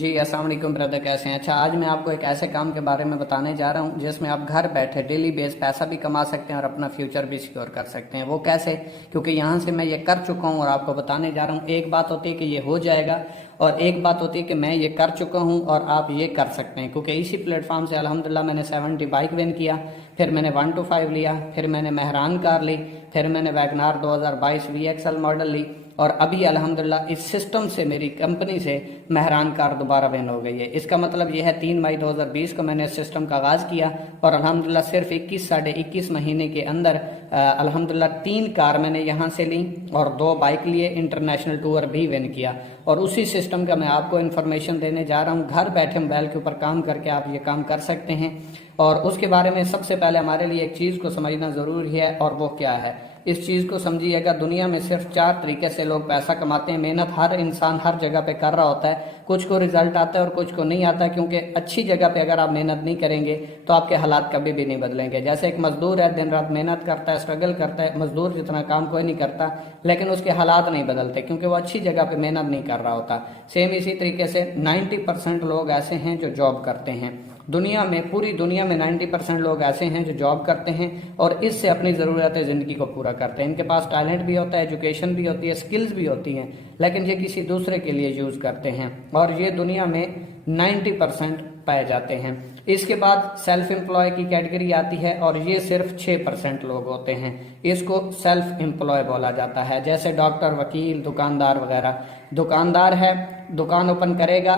जी अस्सलाम वालेकुम ब्रदर, कैसे हैं? अच्छा, आज मैं आपको एक ऐसे काम के बारे में बताने जा रहा हूँ जिसमें आप घर बैठे डेली बेस पैसा भी कमा सकते हैं और अपना फ्यूचर भी सिक्योर कर सकते हैं। वो कैसे? क्योंकि यहाँ से मैं ये कर चुका हूँ और आपको बताने जा रहा हूँ। एक बात होती है कि ये हो जाएगा और एक बात होती है कि मैं ये कर चुका हूँ और आप ये कर सकते हैं। क्योंकि इसी प्लेटफॉर्म से अल्हम्दुलिल्लाह मैंने 70 बाइक विन किया, फिर मैंने 125 लिया, फिर मैंने मेहरान कार ली, फिर मैंने वैगनार 2022 VXL मॉडल ली और अभी अल्हम्दुलिल्लाह इस सिस्टम से, मेरी कंपनी से मेहरान कार दोबारा विन हो गई है। इसका मतलब यह है 3 मई 2020 को मैंने इस सिस्टम का आगाज़ किया और अल्हम्दुलिल्लाह सिर्फ 21 महीने के अंदर अल्हम्दुलिल्लाह 3 कार मैंने यहाँ से ली और 2 बाइक लिए, इंटरनेशनल टूर भी विन किया। और उसी सिस्टम का मैं आपको इन्फॉर्मेशन देने जा रहा हूँ। घर बैठे मोबाइल के ऊपर काम करके आप ये काम कर सकते हैं। और उसके बारे में सबसे पहले हमारे लिए एक चीज़ को समझना ज़रूरी है, और वो क्या है? इस चीज़ को समझिएगा, दुनिया में सिर्फ 4 तरीके से लोग पैसा कमाते हैं। मेहनत हर इंसान हर जगह पे कर रहा होता है, कुछ को रिजल्ट आता है और कुछ को नहीं आता, क्योंकि अच्छी जगह पे अगर आप मेहनत नहीं करेंगे तो आपके हालात कभी भी नहीं बदलेंगे। जैसे एक मजदूर है, दिन रात मेहनत करता है, स्ट्रगल करता है, मजदूर जितना काम कोई नहीं करता, लेकिन उसके हालात नहीं बदलते क्योंकि वो अच्छी जगह पे मेहनत नहीं कर रहा होता। सेम इसी तरीके से 90% लोग ऐसे हैं जो जॉब करते हैं। दुनिया में, पूरी दुनिया में 90% लोग ऐसे हैं जो जॉब करते हैं और इससे अपनी ज़रूरतें ज़िंदगी को पूरा करते हैं। इनके पास टैलेंट भी होता है, एजुकेशन भी होती है, स्किल्स भी होती हैं, लेकिन ये किसी दूसरे के लिए यूज़ करते हैं और ये दुनिया में 90% पाए जाते हैं। इसके बाद सेल्फ एम्प्लॉय की कैटेगरी आती है और ये सिर्फ 6% लोग होते हैं। इसको सेल्फ एम्प्लॉय बोला जाता है। जैसे डॉक्टर, वकील, दुकानदार वगैरह। दुकानदार है, दुकान ओपन करेगा,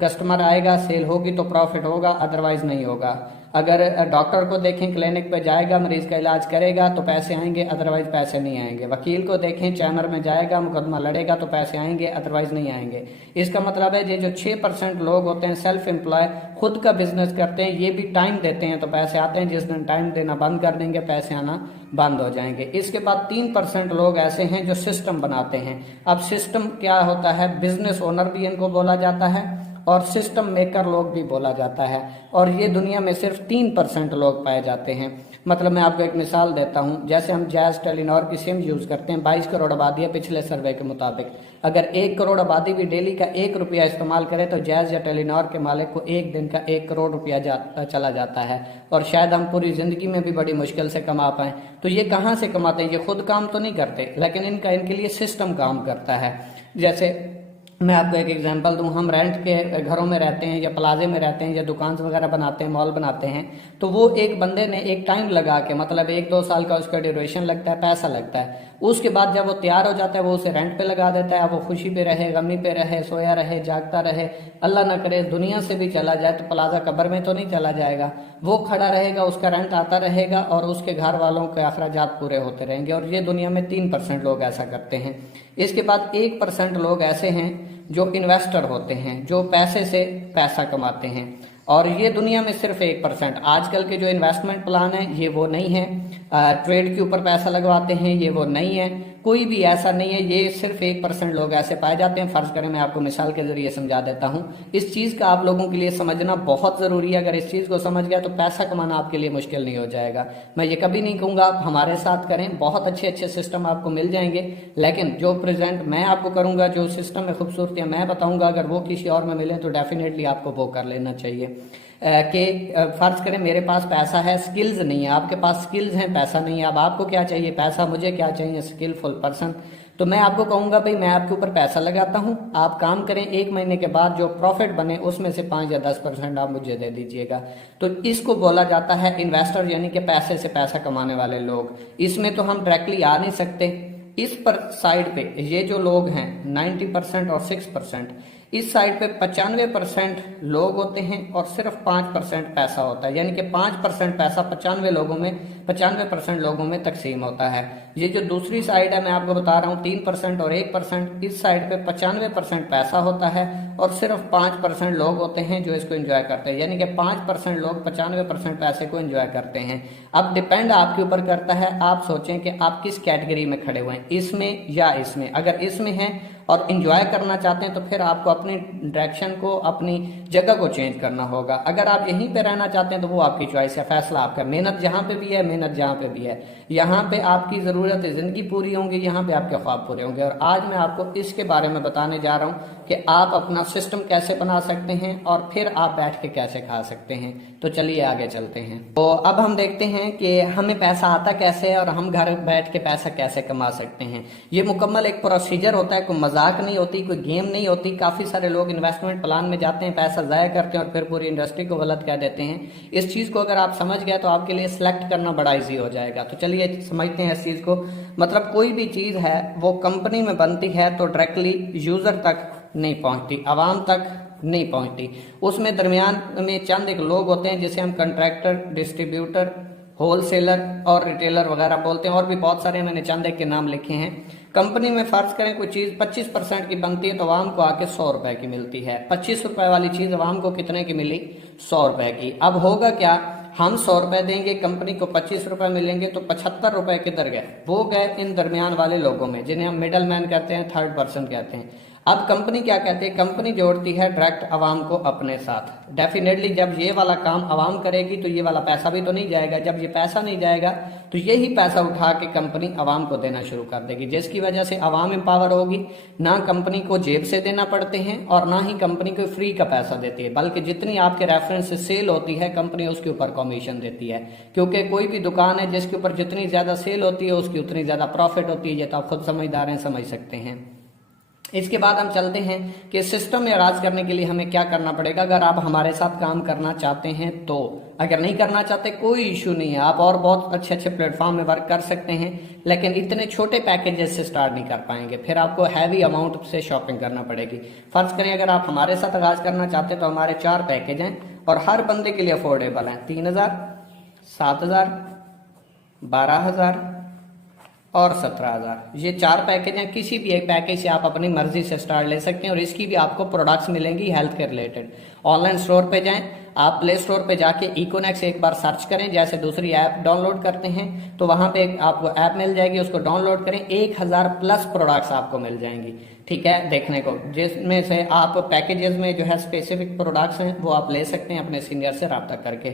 कस्टमर आएगा, सेल होगी तो प्रॉफिट होगा, अदरवाइज नहीं होगा। अगर डॉक्टर को देखें, क्लिनिक पे जाएगा, मरीज का इलाज करेगा तो पैसे आएंगे, अदरवाइज पैसे नहीं आएंगे। वकील को देखें, चैम्बर में जाएगा, मुकदमा लड़ेगा तो पैसे आएंगे, अदरवाइज नहीं आएंगे। इसका मतलब है ये जो 6% लोग होते हैं सेल्फ एम्प्लॉय, खुद का बिजनेस करते हैं, ये भी टाइम देते हैं तो पैसे आते हैं। जिस दिन टाइम देना बंद कर देंगे पैसे आना बंद हो जाएंगे। इसके बाद 3% लोग ऐसे हैं जो सिस्टम बनाते हैं। अब सिस्टम क्या होता है? बिजनेस ओनर भी इनको बोला जाता है और सिस्टम मेकर लोग भी बोला जाता है, और ये दुनिया में सिर्फ 3% लोग पाए जाते हैं। मतलब मैं आपको एक मिसाल देता हूँ। जैसे हम जैज, टेलीनॉर की सिम यूज़ करते हैं, 22 करोड़ आबादी है पिछले सर्वे के मुताबिक। अगर 1 करोड़ आबादी भी डेली का 1 रुपया इस्तेमाल करे तो जैज या टेलीनॉर के मालिक को एक दिन का 1 करोड़ रुपया चला जाता है, और शायद हम पूरी ज़िंदगी में भी बड़ी मुश्किल से कमा पाएँ। तो ये कहाँ से कमाते हैं? ये खुद काम तो नहीं करते, लेकिन इनके लिए सिस्टम काम करता है। जैसे मैं आपको एक एग्जांपल दूं, हम रेंट के घरों में रहते हैं या प्लाजे में रहते हैं या दुकान वगैरह बनाते हैं, मॉल बनाते हैं, तो वो एक बंदे ने एक टाइम लगा के, मतलब 1-2 साल का उसका ड्यूरेशन लगता है, पैसा लगता है। उसके बाद जब वो तैयार हो जाता है वो उसे रेंट पे लगा देता है। वो खुशी पे रहे, गमी पे रहे, सोया रहे, जागता रहे, अल्लाह ना करे दुनिया से भी चला जाए तो प्लाजा कब्र में तो नहीं चला जाएगा। वो खड़ा रहेगा, उसका रेंट आता रहेगा और उसके घर वालों के अखराजात पूरे होते रहेंगे। और ये दुनिया में 3% लोग ऐसा करते हैं। इसके बाद 1% लोग ऐसे हैं जो इन्वेस्टर होते हैं, जो पैसे से पैसा कमाते हैं, और ये दुनिया में सिर्फ 1%। आजकल के जो इन्वेस्टमेंट प्लान है ये वो नहीं है। ट्रेड के ऊपर पैसा लगवाते हैं ये वो नहीं है, कोई भी ऐसा नहीं है। ये सिर्फ 1% लोग ऐसे पाए जाते हैं। फर्ज करें, मैं आपको मिसाल के जरिए समझा देता हूँ। इस चीज़ का आप लोगों के लिए समझना बहुत ज़रूरी है। अगर इस चीज़ को समझ गया तो पैसा कमाना आपके लिए मुश्किल नहीं हो जाएगा। मैं ये कभी नहीं कहूँगा आप हमारे साथ करें, बहुत अच्छे अच्छे सिस्टम आपको मिल जाएंगे, लेकिन जो प्रेजेंट मैं आपको करूँगा, जो सिस्टम में खूबसूरतियाँ मैं बताऊँगा, अगर वो किसी और में मिले तो डेफिनेटली आपको वो कर लेना चाहिए। कि फर्ज करें मेरे पास पैसा है, स्किल्स नहीं है, आपके पास स्किल्स हैं, पैसा नहीं है। अब आपको क्या चाहिए? पैसा। मुझे क्या चाहिए? Skilful person. तो मैं आपको कहूंगा भाई मैं आपके ऊपर पैसा लगाता हूं, आप काम करें, 1 महीने के बाद जो प्रॉफिट बने उसमें से 5 या 10% आप मुझे दे दीजिएगा। तो इसको बोला जाता है इन्वेस्टर, यानी कि पैसे से पैसा कमाने वाले लोग। इसमें तो हम डायरेक्टली आ नहीं सकते। इस पर साइड पे ये जो लोग हैं 90% और 6%, इस साइड पे 95% लोग होते हैं और सिर्फ 5% पैसा होता है, यानी कि 5% पैसा 95% लोगों में तकसीम होता है। ये जो दूसरी साइड है मैं आपको बता रहा हूँ, 3% और 1%, इस साइड पे 95% पैसा होता है और सिर्फ 5% लोग होते हैं जो इसको एंजॉय करते हैं, यानी कि 5% लोग 95% पैसे को एंजॉय करते हैं। अब डिपेंड आपके ऊपर करता है, आप सोचें कि आप किस कैटेगरी में खड़े हुए हैं, इसमें या इसमें। अगर इसमें हैं और इंजॉय करना चाहते हैं तो फिर आपको अपनी डायरेक्शन को, अपनी जगह को चेंज करना होगा। अगर आप यहीं पे रहना चाहते हैं तो वो आपकी चॉइस है, फैसला आपका। मेहनत जहाँ पे भी है, मेहनत जहाँ पे भी है, यहाँ पे आपकी ज़रूरत है, ज़िंदगी पूरी होंगी, यहाँ पे आपके ख्वाब पूरे होंगे। और आज मैं आपको इसके बारे में बताने जा रहा हूँ कि आप अपना सिस्टम कैसे बना सकते हैं और फिर आप बैठ के कैसे खा सकते हैं। तो चलिए आगे चलते हैं। तो अब हम देखते हैं कि हमें पैसा आता कैसे है और हम घर बैठ के पैसा कैसे कमा सकते हैं। ये मुकम्मल एक प्रोसीजर होता है, कोई मजाक नहीं होती, कोई गेम नहीं होती। काफी सारे लोग इन्वेस्टमेंट प्लान में जाते हैं, पैसा जाया करते हैं और फिर पूरी इंडस्ट्री को गलत कह देते हैं। इस चीज को अगर आप समझ गए तो आपके लिए सिलेक्ट करना बड़ा इजी हो जाएगा। तो चलिए समझते हैं इस चीज को। मतलब कोई भी चीज है वो कंपनी में बनती है तो डायरेक्टली यूजर तक नहीं पहुंचती, आवाम तक नहीं पहुंचती। उसमें दरमियान में चंद एक लोग होते हैं जिसे हम कंट्रैक्टर, डिस्ट्रीब्यूटर, होलसेलर और रिटेलर वगैरह बोलते हैं, और भी बहुत सारे मैंने चंद एक के नाम लिखे हैं। कंपनी में फर्ज करें कोई चीज 25% की बनती है तो आवाम को आके 100 रुपए की मिलती है। 25 रुपए वाली चीज आवाम को कितने की मिली? 100 रुपए की। अब होगा क्या, हम 100 रुपए देंगे, कंपनी को 25 रुपए मिलेंगे, तो 75 रुपए किधर गए? वो गए इन दरमियान वाले लोगों में, जिन्हें हम मिडल मैन कहते हैं, थर्ड पर्सन कहते हैं। अब कंपनी क्या कहती है? कंपनी जोड़ती है डायरेक्ट आवाम को अपने साथ। डेफिनेटली जब ये वाला काम आवाम करेगी तो ये वाला पैसा भी तो नहीं जाएगा। जब ये पैसा नहीं जाएगा तो यही पैसा उठा के कंपनी आवाम को देना शुरू कर देगी, जिसकी वजह से आवाम एम्पावर होगी। ना कंपनी को जेब से देना पड़ते हैं और ना ही कंपनी को फ्री का पैसा देती है, बल्कि जितनी आपके रेफरेंस से सेल होती है कंपनी उसके ऊपर कमीशन देती है। क्योंकि कोई भी दुकान है जिसके ऊपर जितनी ज्यादा सेल होती है उसकी उतनी ज्यादा प्रॉफिट होती है। ये तो आप खुद समझदार हैं, समझ सकते हैं। इसके बाद हम चलते हैं कि सिस्टम में राज करने के लिए हमें क्या करना पड़ेगा अगर आप हमारे साथ काम करना चाहते हैं तो। अगर नहीं करना चाहते कोई इश्यू नहीं है, आप और बहुत अच्छे अच्छे प्लेटफॉर्म में वर्क कर सकते हैं, लेकिन इतने छोटे पैकेजेस से स्टार्ट नहीं कर पाएंगे, फिर आपको हैवी अमाउंट से शॉपिंग करना पड़ेगी। फर्ज करें अगर आप हमारे साथ आगाज करना चाहते हैं तो हमारे 4 पैकेज हैं और हर बंदे के लिए अफोर्डेबल हैं। 3000, 7000, 12000 और 17,000। ये 4 पैकेज हैं। किसी भी एक पैकेज से आप अपनी मर्जी से स्टार्ट ले सकते हैं और इसकी भी आपको प्रोडक्ट्स मिलेंगी हेल्थ के रिलेटेड। ऑनलाइन स्टोर पे जाएं, आप प्ले स्टोर पे जाके इकोनेक्स एक बार सर्च करें, जैसे दूसरी ऐप डाउनलोड करते हैं तो वहां पे आपको ऐप मिल जाएगी, उसको डाउनलोड करें। 1000 प्लस प्रोडक्ट्स आपको मिल जाएंगी, ठीक है, देखने को, जिसमें से आप पैकेजेस में जो है स्पेसिफिक प्रोडक्ट्स हैं वो आप ले सकते हैं अपने सीनियर से रब्ता करके।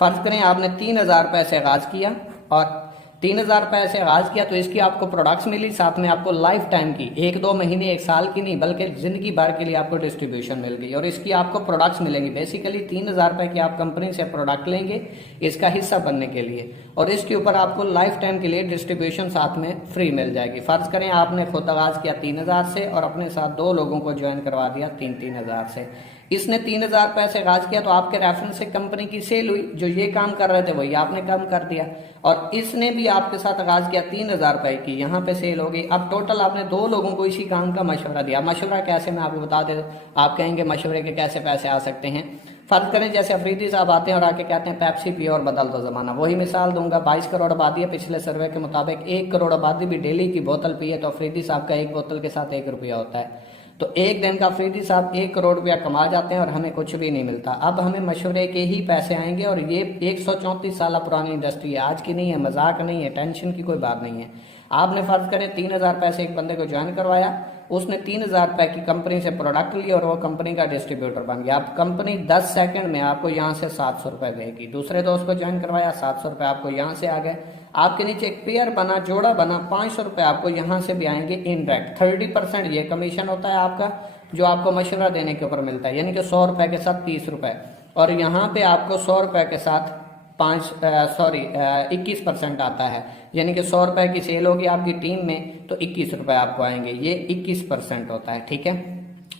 फर्ज करें आपने 3000 रुपए से आगाज किया और 3000 रुपए से आगाज किया तो इसकी आपको प्रोडक्ट्स मिली, साथ में आपको लाइफ टाइम की, 1-2 महीने 1 साल की नहीं बल्कि जिंदगी भर के लिए आपको डिस्ट्रीब्यूशन मिल गई और इसकी आपको प्रोडक्ट्स मिलेंगी। बेसिकली 3000 रुपए की आप कंपनी से प्रोडक्ट लेंगे इसका हिस्सा बनने के लिए और इसके ऊपर आपको लाइफ टाइम के लिए डिस्ट्रीब्यूशन साथ में फ्री मिल जाएगी। फर्ज करें आपने खुद आगाज किया 3000 से और अपने साथ 2 लोगों को ज्वाइन करवा दिया 3-3000 से। इसने 3000 रुपए से आगाज किया तो आपके रेफरेंस से कंपनी की सेल हुई, जो ये काम कर रहे थे वही आपने काम कर दिया और इसने भी आपके साथ आगाज किया 3000 रुपए की, यहाँ पे सेल हो गई। अब टोटल आपने 2 लोगों को इसी काम का मशवरा दिया। मशवरा कैसे, मैं आपको बता दे, आप कहेंगे मशवरे के कैसे पैसे आ सकते हैं। फर्ज करें जैसे अफरीदी साहब आते हैं और आके कहते हैं पेप्सी पियो और बदल दो जमाना। वही मिसाल दूंगा, 22 करोड़ आबादी है, पिछले सर्वे के मुताबिक 1 करोड़ आबादी भी डेली की बोतल पिए तो अफरीदी साहब का एक बोतल के साथ 1 रुपया होता है। तो एक दिन का अफरीदी साहब 1 करोड़ रुपया कमा जाते हैं और हमें कुछ भी नहीं मिलता। अब हमें मशवरे के ही पैसे आएंगे और ये 134 साल पुरानी इंडस्ट्री है, आज की नहीं है, मजाक नहीं है, टेंशन की कोई बात नहीं है। आपने फर्ज करें 3000 पैसे एक बंदे को ज्वाइन करवाया, उसने 3000 रुपए की कंपनी से प्रोडक्ट ली और वो कंपनी का डिस्ट्रीब्यूटर बन गया। अब कंपनी 10 सेकंड में आपको यहाँ से 700 रुपए देगी। दूसरे दोस्त को ज्वाइन करवाया, 700 रुपए आपको यहाँ से आ गए। आपके नीचे एक पेयर बना, जोड़ा बना, 500 रुपए आपको यहाँ से भी आएंगे इनडायरेक्ट। 30% ये कमीशन होता है आपका जो आपको मशवरा देने के ऊपर मिलता है, यानी कि 100 रुपए के साथ 30 रुपए और यहाँ पे आपको 100 रुपए के साथ 21% आता है, यानी कि 100 रुपए की सेल होगी आपकी टीम में तो 21 रुपए आपको आएंगे, ये 21% होता है, ठीक है।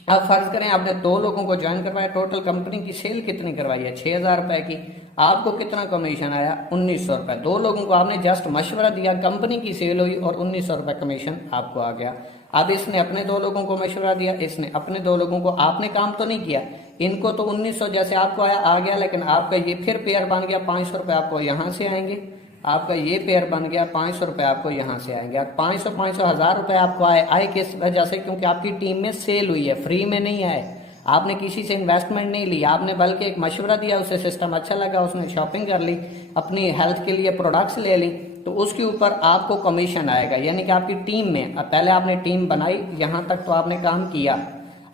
अब फर्ज करें आपने 2 लोगों को ज्वाइन करवाया, टोटल कंपनी की सेल कितनी करवाई है? 6000 रुपए की। आपको कितना कमीशन आया? 1900 रुपए। 2 लोगों को आपने जस्ट मशवरा दिया, कंपनी की सेल हुई और 1900 रुपए कमीशन आपको आ गया। अब इसने अपने 2 लोगों को मशवरा दिया, इसने अपने 2 लोगों को, आपने काम तो नहीं किया, इनको तो 1900 जैसे आपको आया आ गया, लेकिन आपका ये फिर पेयर बन गया, 500 रुपए आपको यहाँ से आएंगे, आपका ये पेयर बन गया, 500 रुपए आपको यहाँ से आएंगे। 500 1000 रुपए आपको आए किस वजह से? क्योंकि आपकी टीम में सेल हुई है, फ्री में नहीं आए, आपने किसी से इन्वेस्टमेंट नहीं ली, आपने बल्कि एक मशवरा दिया, उसे सिस्टम अच्छा लगा, उसने शॉपिंग कर ली, अपनी हेल्थ के लिए प्रोडक्ट्स ले ली, तो उसके ऊपर आपको कमीशन आएगा। यानी कि आपकी टीम में, पहले आपने टीम बनाई, यहाँ तक तो आपने काम किया,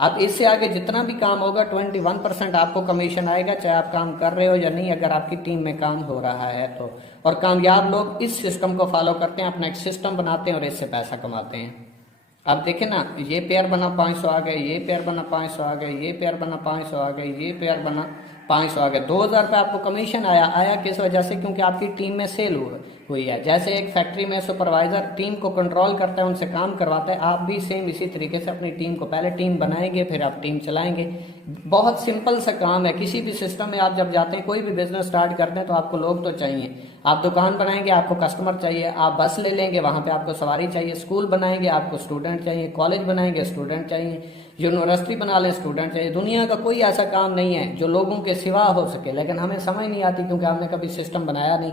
अब इससे आगे जितना भी काम होगा 21% आपको कमीशन आएगा, चाहे आप काम कर रहे हो या नहीं, अगर आपकी टीम में काम हो रहा है तो। और कामयाब लोग इस सिस्टम को फॉलो करते हैं, अपना एक सिस्टम बनाते हैं और इससे पैसा कमाते हैं। अब देखे ना, ये पेयर बना 500 आ गए, ये पेयर बना 500 आ गए, ये पेयर बना 500 आ गए, ये पेयर बना 500 आ गए। 2000 रुपये आपको कमीशन आया। आया किस वजह से? क्योंकि आपकी टीम में सेल हुई है। जैसे एक फैक्ट्री में सुपरवाइजर टीम को कंट्रोल करता है, उनसे काम करवाता है, आप भी सेम इसी तरीके से अपनी टीम को पहले टीम बनाएंगे, फिर आप टीम चलाएंगे। बहुत सिंपल सा काम है। किसी भी सिस्टम में आप जब जाते हैं, कोई भी बिजनेस स्टार्ट करते हैं, तो आपको लोग तो चाहिए। आप दुकान बनाएंगे, आपको कस्टमर चाहिए। आप बस ले लेंगे, वहां पे आपको सवारी चाहिए। स्कूल बनाएंगे, आपको स्टूडेंट चाहिए। कॉलेज बनाएंगे, स्टूडेंट चाहिए। यूनिवर्सिटी बना ले, स्टूडेंट चाहिए। दुनिया का कोई ऐसा काम नहीं है जो लोगों के सिवा हो सके, लेकिन हमें समझ नहीं आती क्योंकि हमने कभी सिस्टम बनाया नहीं।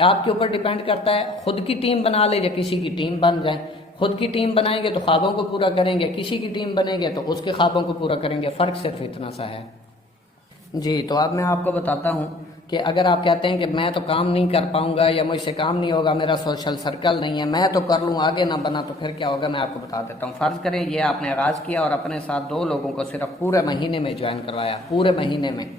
आपके ऊपर डिपेंड करता है, खुद की टीम बना ले या किसी की टीम बन जाए। खुद की टीम बनाएंगे तो ख्वाबों को पूरा करेंगे, किसी की टीम बनेंगे तो उसके ख्वाबों को पूरा करेंगे। फर्क सिर्फ इतना सा है। जी, तो अब मैं आपको बताता हूँ कि अगर आप कहते हैं कि मैं तो काम नहीं कर पाऊंगा या मुझसे काम नहीं होगा, मेरा सोशल सर्कल नहीं है, मैं तो कर लूँ, आगे ना बना, तो फिर क्या होगा मैं आपको बता देता हूँ। फर्ज करें ये आपने आगाज किया और अपने साथ 2 लोगों को सिर्फ पूरे महीने में ज्वाइन करवाया, पूरे महीने में,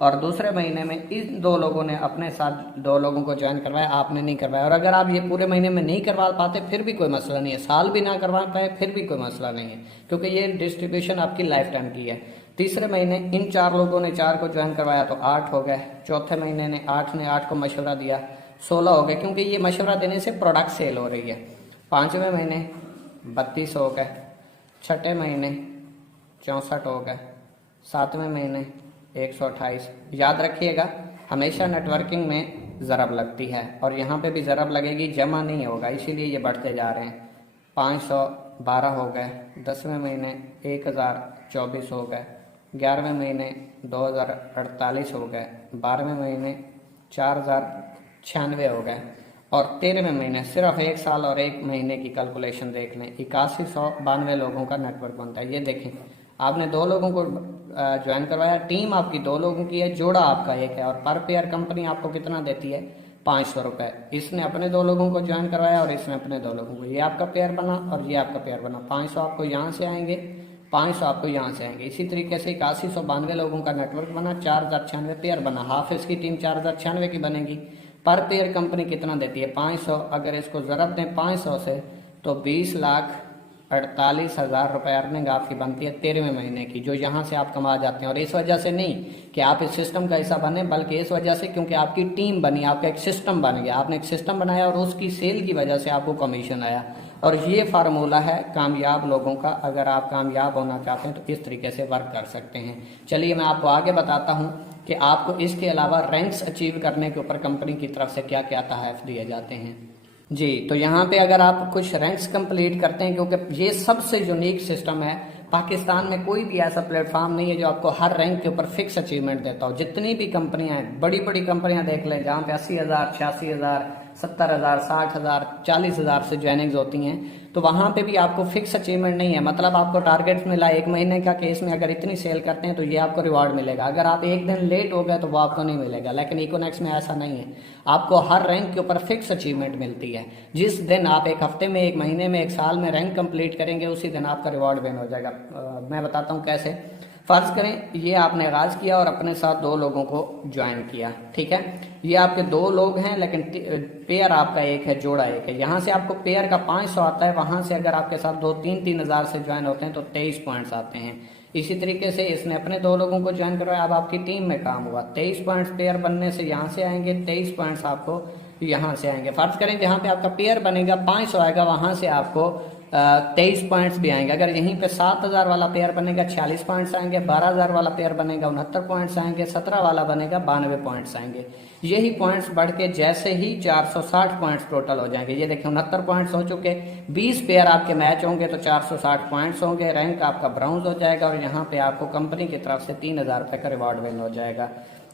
और दूसरे महीने में इन 2 लोगों ने अपने साथ 2 लोगों को ज्वाइन करवाया, आपने नहीं करवाया। और अगर आप ये पूरे महीने में नहीं करवा पाते फिर भी कोई मसला नहीं है, साल भी ना करवा पाए फिर भी कोई मसला नहीं है, क्योंकि ये डिस्ट्रीब्यूशन आपकी लाइफ टाइम की है। तीसरे महीने इन 4 लोगों ने 4 को ज्वाइन करवाया तो 8 हो गए। चौथे महीने ने 8 को मशवरा दिया, 16 हो गए, क्योंकि ये मशवरा देने से प्रोडक्ट सेल हो रही है। 5वें महीने 32 हो गए। 6ठे महीने 64 हो गए। 7वें महीने 128। याद रखिएगा, हमेशा नेटवर्किंग में ज़रब लगती है और यहाँ पे भी ज़रब लगेगी, जमा नहीं होगा, इसीलिए ये बढ़ते जा रहे हैं। 512 हो गए। 10वें महीने 1024 हो गए। 11वें महीने 2048 हो गए। 12वें महीने 4096 हो गए। और 13वें महीने, सिर्फ 1 साल और 1 महीने की कैलकुलेशन देख लें, 8192 लोगों का नेटवर्क बनता है। ये देखें, आपने 2 लोगों को ज्वाइन करवाया, टीम आपकी 2 लोगों की है, जोड़ा आपका 1 है, और पर पेयर कंपनी आपको कितना देती है? 500 रुपये। इसने अपने 2 लोगों को ज्वाइन करवाया और इसने अपने 2 लोगों को, ये आपका पेयर बना और ये आपका पेयर बना। 500 आपको यहाँ से आएंगे, 500 आपको यहाँ से आएंगे। इसी तरीके से 8192 लोगों का नेटवर्क बना, 4096 पेयर बना। हाफ इसकी टीम 4096 की बनेगी। पर पेयर कंपनी कितना देती है? 500। अगर इसको ज़रब दें 500 से तो 20,48,000 रुपये अर्निंग आपकी बनती है 13वें महीने की, जो यहाँ से आप कमा जाते हैं। और इस वजह से नहीं कि आप इस सिस्टम का हिस्सा बने, बल्कि इस वजह से क्योंकि आपकी टीम बनी, आपका एक सिस्टम बन गया, आपने एक सिस्टम बनाया और उसकी सेल की वजह से आपको कमीशन आया। और ये फार्मूला है कामयाब लोगों का। अगर आप कामयाब होना चाहते हैं तो इस तरीके से वर्क कर सकते हैं। चलिए मैं आपको आगे बताता हूँ कि आपको इसके अलावा रैंक्स अचीव करने के ऊपर कंपनी की तरफ से क्या क्या तहफ़्फ़ दिए जाते हैं। जी, तो यहाँ पे अगर आप कुछ रैंक्स कंप्लीट करते हैं, क्योंकि ये सबसे यूनिक सिस्टम है, पाकिस्तान में कोई भी ऐसा प्लेटफॉर्म नहीं है जो आपको हर रैंक के ऊपर फिक्स अचीवमेंट देता हो। जितनी भी कंपनियां हैं, बड़ी बड़ी कंपनियां देख लें, जहाँ पे 80,000, 86,000, 70,000, 60,000, 40,000 से ज्वाइनिंग्स होती हैं, तो वहाँ पे भी आपको फिक्स अचीवमेंट नहीं है। मतलब आपको टारगेट मिला 1 महीने का, केस में अगर इतनी सेल करते हैं तो ये आपको रिवार्ड मिलेगा। अगर आप 1 दिन लेट हो गए तो वो आपको नहीं मिलेगा। लेकिन इकोनेक्स में ऐसा नहीं है, आपको हर रैंक के ऊपर फिक्स अचीवमेंट मिलती है। जिस दिन आप 1 हफ्ते में, 1 महीने में, 1 साल में रैंक कंप्लीट करेंगे, उसी दिन आपका रिवार्ड विन हो जाएगा। मैं बताता हूँ कैसे। फर्ज करें ये आपने आगाज किया और अपने साथ 2 लोगों को ज्वाइन किया, ठीक है। ये आपके 2 लोग हैं, लेकिन पेयर आपका 1 है, जोड़ा 1 है। यहाँ से आपको पेयर का 500 आता है, वहां से अगर आपके साथ 2-3 हज़ार से ज्वाइन होते हैं तो 23 पॉइंट्स आते हैं। इसी तरीके से इसने अपने 2 लोगों को ज्वाइन करवाया, अब आपकी टीम में काम हुआ। 23 पॉइंट्स पेयर बनने से यहाँ से आएंगे, 23 पॉइंट्स आपको यहाँ से आएंगे। फर्ज करें जहाँ पे आपका पेयर बनेगा 500 आएगा, वहां से आपको 23 पॉइंट्स भी आएंगे। अगर यहीं पे 7,000 वाला पेयर बनेगा 46 पॉइंट्स आएंगे, 12,000 वाला पेयर बनेगा 69 पॉइंट्स आएंगे, 17 वाला बनेगा 92 पॉइंट्स आएंगे। यही पॉइंट्स बढ़ के जैसे ही 460 पॉइंट्स टोटल हो जाएंगे। ये देखिए 69 पॉइंट्स हो चुके, 20 पेयर आपके मैच होंगे तो 460 पॉइंट्स होंगे, रैंक आपका ब्राउन्ज हो जाएगा और यहाँ पे आपको कंपनी की तरफ से 3,000 रुपये का रिवॉर्ड विन हो जाएगा।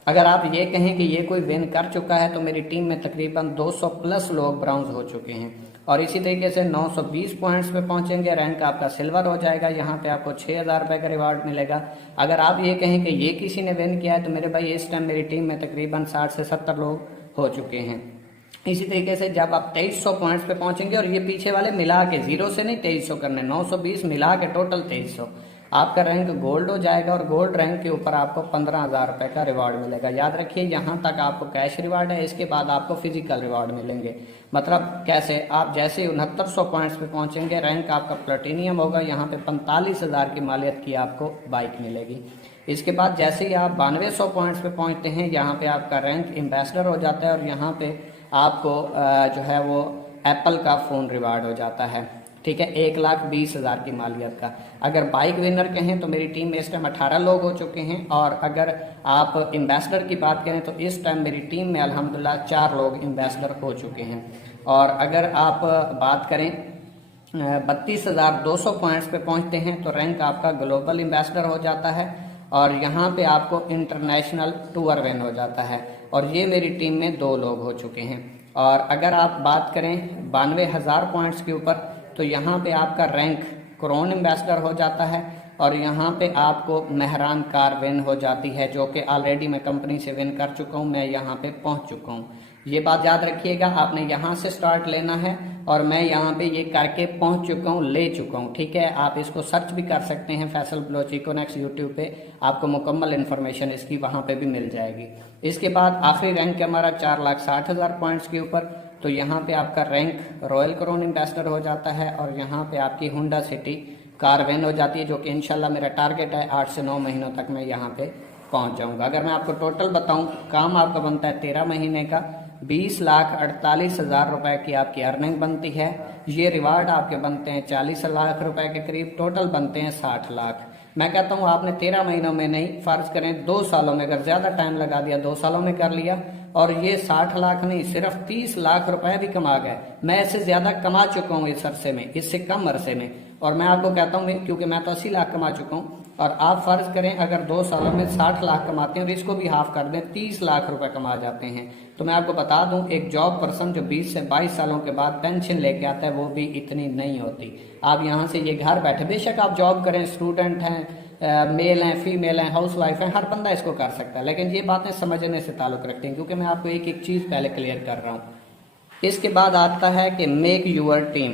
अगर आप ये कहें कि ये कोई विन कर चुका है तो मेरी टीम में तकरीबन 200 प्लस लोग ब्राउन्ज हो चुके हैं। और इसी तरीके से 920 पॉइंट्स पे पहुंचेंगे, रैंक आपका सिल्वर हो जाएगा, यहाँ पे आपको 6,000 रुपये का रिवार्ड मिलेगा। अगर आप ये कहें कि ये किसी ने विन किया है तो मेरे भाई इस टाइम मेरी टीम में तकरीबन 60 से 70 लोग हो चुके हैं। इसी तरीके से जब आप 2300 पॉइंट्स पे पहुंचेंगे, और ये पीछे वाले मिला के 0 से नहीं 2300 करने, 920 मिला के टोटल 2300, आपका रैंक गोल्ड हो जाएगा और गोल्ड रैंक के ऊपर आपको 15,000 रुपये का रिवार्ड मिलेगा। याद रखिए यहाँ तक आपको कैश रिवार्ड है, इसके बाद आपको फिजिकल रिवार्ड मिलेंगे। मतलब कैसे, आप जैसे 6900 पॉइंट्स पे पहुंचेंगे, रैंक आपका प्लेटिनियम होगा, यहाँ पे 45,000 की मालियत की आपको बाइक मिलेगी। इसके बाद जैसे ही आप 9200 पॉइंट्स पे पहुंचते हैं, यहाँ पे आपका रैंक एम्बेसडर हो जाता है और यहाँ पे आपको जो है वो एप्पल का फ़ोन रिवार्ड हो जाता है। ठीक है, 1,20,000 की मालियत का। अगर बाइक विनर कहें तो मेरी टीम में इस टाइम 18 लोग हो चुके हैं, और अगर आप एम्बेसडर की बात करें तो इस टाइम मेरी टीम में अल्हम्दुलिल्लाह 4 लोग एम्बेसडर हो चुके हैं। और अगर आप बात करें 32,200 पॉइंट्स पे पहुंचते हैं तो रैंक आपका ग्लोबल एम्बेसडर हो जाता है, और यहाँ पे आपको इंटरनेशनल टूर विन हो जाता है, और ये मेरी टीम में 2 लोग हो चुके हैं। और अगर आप बात करें 92,000 पॉइंट्स के ऊपर तो यहाँ पे आपका रैंक क्रोन एम्बेसडर हो जाता है, और यहाँ पे आपको मेहरान कार विन हो जाती है, जो कि ऑलरेडी मैं कंपनी से विन कर चुका हूँ, मैं यहाँ पे पहुँच चुका हूँ। ये बात याद रखिएगा, आपने यहाँ से स्टार्ट लेना है, और मैं यहाँ पे ये करके पहुँच चुका हूँ, ले चुका हूँ। ठीक है, आप इसको सर्च भी कर सकते हैं फैसल बलोच इकोनेक्स यूट्यूब पे, आपको मुकम्मल इन्फॉर्मेशन इसकी वहाँ पे भी मिल जाएगी। इसके बाद आखिरी रैंक हमारा 4,60,000 पॉइंट्स के ऊपर, तो यहाँ पे आपका रैंक रॉयल क्रोन एम्बेसडर हो जाता है, और यहाँ पे आपकी हुंडा सिटी कार वैन हो जाती है, जो कि इंशाल्लाह मेरा टारगेट है 8 से 9 महीनों तक मैं यहाँ पे पहुँच जाऊँगा। अगर मैं आपको टोटल बताऊँ, काम आपका बनता है 13 महीने का, 20,48,000 रुपए की आपकी अर्निंग बनती है। ये रिवार्ड आपके बनते हैं 40 लाख रुपए के करीब, टोटल बनते हैं 60 लाख। मैं कहता हूँ आपने 13 महीनों में नहीं, फर्ज करें 2 सालों में, अगर ज्यादा टाइम लगा दिया 2 सालों में कर लिया, और ये 60 लाख नहीं सिर्फ 30 लाख रुपए भी कमा गए। मैं इससे ज्यादा कमा चुका हूँ इस अरसे में, इससे कम अरसे में, और मैं आपको कहता हूँ क्योंकि मैं तो 80 लाख कमा चुका हूँ, और आप फर्ज करें अगर 2 सालों में 60 लाख कमाते हैं और इसको भी हाफ कर दें 30 लाख रुपए कमा जाते हैं। तो मैं आपको बता दूं, एक जॉब पर्सन जो 20 से 22 सालों के बाद पेंशन लेके आता है, वो भी इतनी नहीं होती। आप यहाँ से ये घर बैठे, बेशक आप जॉब करें, स्टूडेंट हैं, मेल हैं, फीमेल हैं, हाउस वाइफ हैं, हर बंदा इसको कर सकता है, लेकिन ये बातें समझने से ताल्लुक रखती हैं, क्योंकि मैं आपको एक एक चीज पहले क्लियर कर रहा हूँ। इसके बाद आता है कि मेक यूर टीम।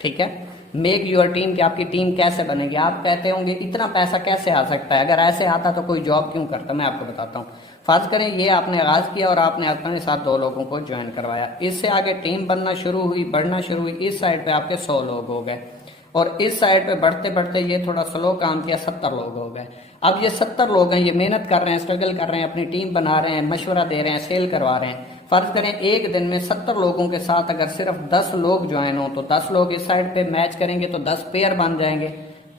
ठीक है, मेक यूर टीम, कि आपकी टीम कैसे बनेगी। आप कहते होंगे इतना पैसा कैसे आ सकता है, अगर ऐसे आता तो कोई जॉब क्यों करता। मैं आपको बताता हूँ। फर्ज करें ये आपने आगाज किया और आपने अपने साथ 2 लोगों को ज्वाइन करवाया, इससे आगे टीम बनना शुरू हुई, बढ़ना शुरू हुई, इस साइड पे आपके 100 लोग हो गए, और इस साइड पे बढ़ते बढ़ते ये थोड़ा स्लो काम किया, 70 लोग हो गए। अब ये 70 लोग हैं, ये मेहनत कर रहे हैं, स्ट्रगल कर रहे हैं, अपनी टीम बना रहे हैं, मशवरा दे रहे हैं, सेल करवा रहे हैं। फर्ज करें एक दिन में 70 लोगों के साथ अगर सिर्फ 10 लोग ज्वाइन हो, तो 10 लोग इस साइड पे मैच करेंगे तो 10 पेयर बन जाएंगे।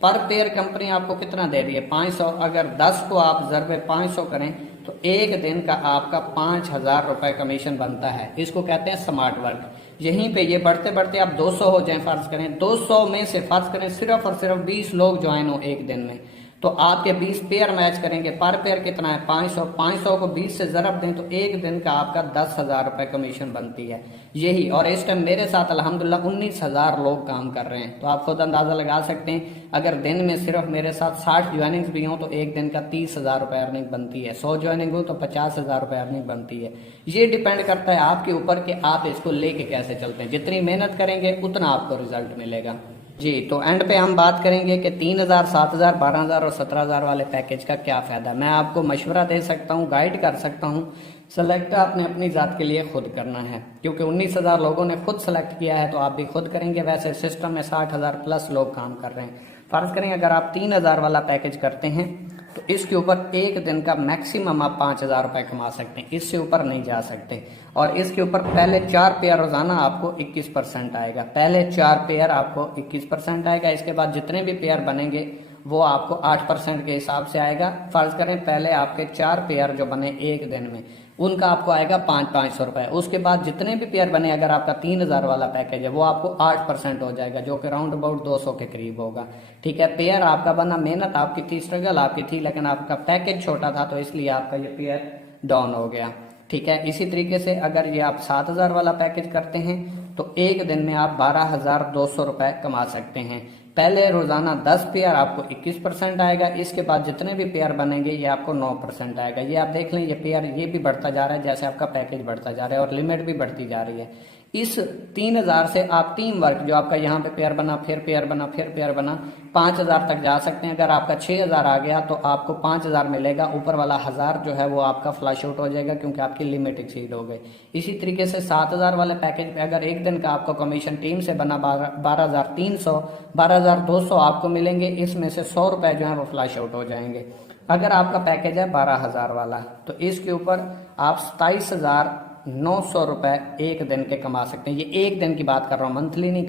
पर पेयर कंपनी आपको कितना दे रही है, 500। अगर 10 को आप ज़रबे 500 करें तो एक दिन का आपका 5,000 रुपए कमीशन बनता है। इसको कहते हैं स्मार्ट वर्क। यहीं पे ये बढ़ते बढ़ते आप 200 हो जाए, फर्ज करें 200 में से फर्ज करें सिर्फ और सिर्फ 20 लोग ज्वाइन हो एक दिन में, तो आपके 20 पेयर मैच करेंगे। पर पेयर कितना है, 500। 500 को 20 से ज़रब दें तो एक दिन का आपका 10,000 रुपए कमीशन बनती है यही। और इस टाइम मेरे साथ अल्हम्दुलिल्लाह 19,000 लोग काम कर रहे हैं, तो आप खुद अंदाजा लगा सकते हैं, अगर दिन में सिर्फ मेरे साथ 60 ज्वाइनिंग्स भी हों तो एक दिन का 30,000 रुपए अर्निंग बनती है। 100 ज्वाइनिंग हो तो 50,000 रुपए अर्निंग बनती है। ये डिपेंड करता है आपके ऊपर कि आप इसको लेके कैसे चलते हैं। जितनी मेहनत करेंगे उतना आपको रिजल्ट मिलेगा जी। तो एंड पे हम बात करेंगे कि 3,000, 7,000, 12,000 और 17,000 वाले पैकेज का क्या फायदा। मैं आपको मशवरा दे सकता हूँ, गाइड कर सकता हूँ, सेलेक्ट आपने अपनी ज़ात के लिए खुद करना है, क्योंकि 19,000 लोगों ने खुद सेलेक्ट किया है तो आप भी खुद करेंगे। वैसे सिस्टम में 60,000 प्लस लोग काम कर रहे हैं। फर्ज करें अगर आप 3,000 वाला पैकेज करते हैं तो इसके ऊपर एक दिन का मैक्सिमम आप 5,000 रुपए कमा सकते हैं, इससे ऊपर नहीं जा सकते। और इसके ऊपर पहले 4 पेयर रोजाना आपको 21% आएगा, पहले 4 पेयर आपको 21% आएगा। इसके बाद जितने भी पेयर बनेंगे वो आपको 8% के हिसाब से आएगा। फर्ज करें पहले आपके 4 पेयर जो बने एक दिन में, उनका आपको आएगा 500 रुपए। उसके बाद जितने भी पेयर बने, अगर आपका 3,000 वाला पैकेज है, वो आपको 8% हो जाएगा, जो कि राउंड अबाउट 200 के करीब होगा। ठीक है, पेयर आपका बना, मेहनत आपकी थी, स्ट्रगल आपकी थी, लेकिन आपका पैकेज छोटा था तो इसलिए आपका ये पेयर डाउन हो गया। ठीक है, इसी तरीके से अगर ये आप 7,000 वाला पैकेज करते हैं तो एक दिन में आप 12,200 रुपए कमा सकते हैं। पहले रोजाना 10 पेयर आपको 21% आएगा, इसके बाद जितने भी पेयर बनेंगे ये आपको 9% आएगा। ये आप देख लें, ये पेयर ये भी बढ़ता जा रहा है जैसे आपका पैकेज बढ़ता जा रहा है, और लिमिट भी बढ़ती जा रही है। इस 3000 से आप टीम वर्क जो आपका यहाँ पे पेयर बना, फिर पेयर बना, फिर पेयर बना, 5000 तक जा सकते हैं। अगर आपका 6000 आ गया तो आपको 5000 मिलेगा, ऊपर वाला 1000 जो है वो आपका फ्लश आउट हो जाएगा क्योंकि आपकी लिमिट एक्सीड हो गई। इसी तरीके से 7000 वाले पैकेज पे अगर एक दिन का आपको कमीशन टीम से बना 12300, 12200 आपको मिलेंगे, इसमें से 100 रुपए जो है वो फ्लश आउट हो जाएंगे। अगर आपका पैकेज है 12000 वाला तो इसके ऊपर आप 27900 रुपए एक दिन के कमा सकते हैं। ये एक दिन की बात कर रहा हूँ, मंथली नहीं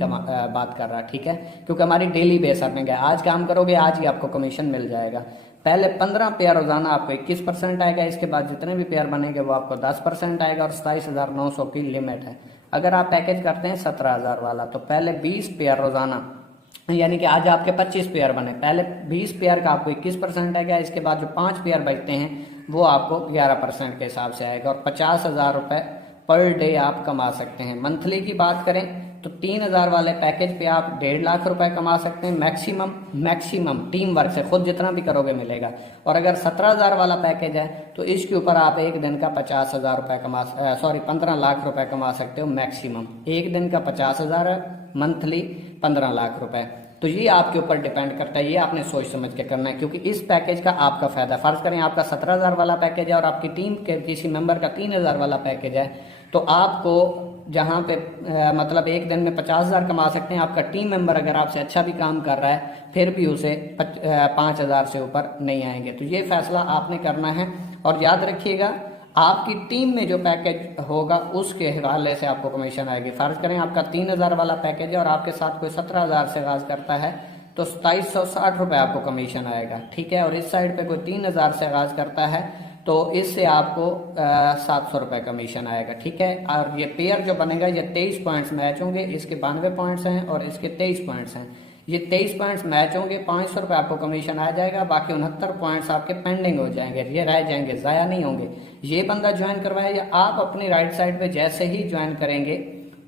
बात कर रहा, ठीक है, क्योंकि हमारी डेली बेस अर्निंग है। आज काम करोगे आज ही आपको कमीशन मिल जाएगा। पहले 15 पेयर रोजाना आपको 21% आएगा, इसके बाद जितने भी पेयर बनेंगे वो आपको 10% आएगा और 27900 की लिमिट है। अगर आप पैकेज करते हैं 17000 वाला तो पहले 20 पेयर रोजाना, यानी कि आज आपके 25 पेयर बने, पहले 20 पेयर का आपको 21% आएगा, इसके बाद जो 5 पेयर बचते हैं वो आपको 11% के हिसाब से आएगा और 50,000 रुपए पर डे आप कमा सकते हैं। मंथली की बात करें तो 3000 वाले पैकेज पे आप 1.5 लाख रुपए कमा सकते हैं मैक्सिमम टीम वर्क से, खुद जितना भी करोगे मिलेगा। और अगर 17000 वाला पैकेज है तो इसके ऊपर आप एक दिन का 50,000 रुपए 15 लाख रुपए कमा सकते हो मैक्सिमम। एक दिन का 50,000 है, मंथली 15 लाख रुपए। तो ये आपके ऊपर डिपेंड करता है, ये आपने सोच समझ के करना है, क्योंकि इस पैकेज का आपका फायदा, फर्ज करें आपका 17000 वाला पैकेज है और आपकी टीम के किसी मेंबर का 3000 वाला पैकेज है, तो आपको जहां पे मतलब एक दिन में 50,000 कमा सकते हैं। आपका टीम मेंबर अगर आपसे अच्छा भी काम कर रहा है फिर भी उसे 5000 से ऊपर नहीं आएंगे। तो ये फैसला आपने करना है और याद रखिएगा आपकी टीम में जो पैकेज होगा उसके हवाले से आपको कमीशन आएगी। फर्ज करें आपका 3000 वाला पैकेज है और आपके साथ कोई 17000 से आगाज करता है तो 2760 रुपए आपको कमीशन आएगा, ठीक है। और इस साइड पे कोई 3000 से आगाज करता है तो इससे आपको 700 रुपए कमीशन आएगा, ठीक है। और ये पेयर जो बनेगा ये 23 पॉइंट्स मैच होंगे, इसके 92 पॉइंट्स हैं और इसके 23 पॉइंट्स हैं। ये 23 पॉइंट्स मैच होंगे, 500 रुपए आपको कमीशन आ जाएगा, बाकी 69 पॉइंट्स आपके पेंडिंग हो जाएंगे, ये रह जाएंगे, जाया नहीं होंगे। ये बंदा ज्वाइन करवाया या आप अपनी राइट साइड पे जैसे ही ज्वाइन करेंगे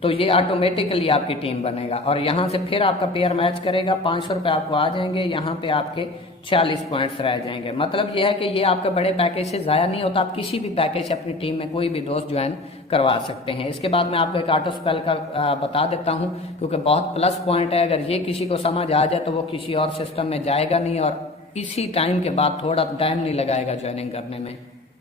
तो ये ऑटोमेटिकली आपकी टीम बनेगा और यहाँ से फिर आपका पेयर मैच करेगा, 500 रुपए आपको आ जाएंगे, यहाँ पे आपके 40 पॉइंट्स रह जाएंगे। मतलब ये है कि ये आपका बड़े पैकेज से जाया नहीं होता, आप किसी भी पैकेज से अपनी टीम में कोई भी दोस्त ज्वाइन करवा सकते हैं। इसके बाद मैं आपको एक ऑटो स्पेल का बता देता हूँ क्योंकि बहुत प्लस पॉइंट है, अगर ये किसी को समझ आ जाए तो वो किसी और सिस्टम में जाएगा नहीं और इसी टाइम के बाद थोड़ा टाइम नहीं लगाएगा ज्वाइनिंग करने में।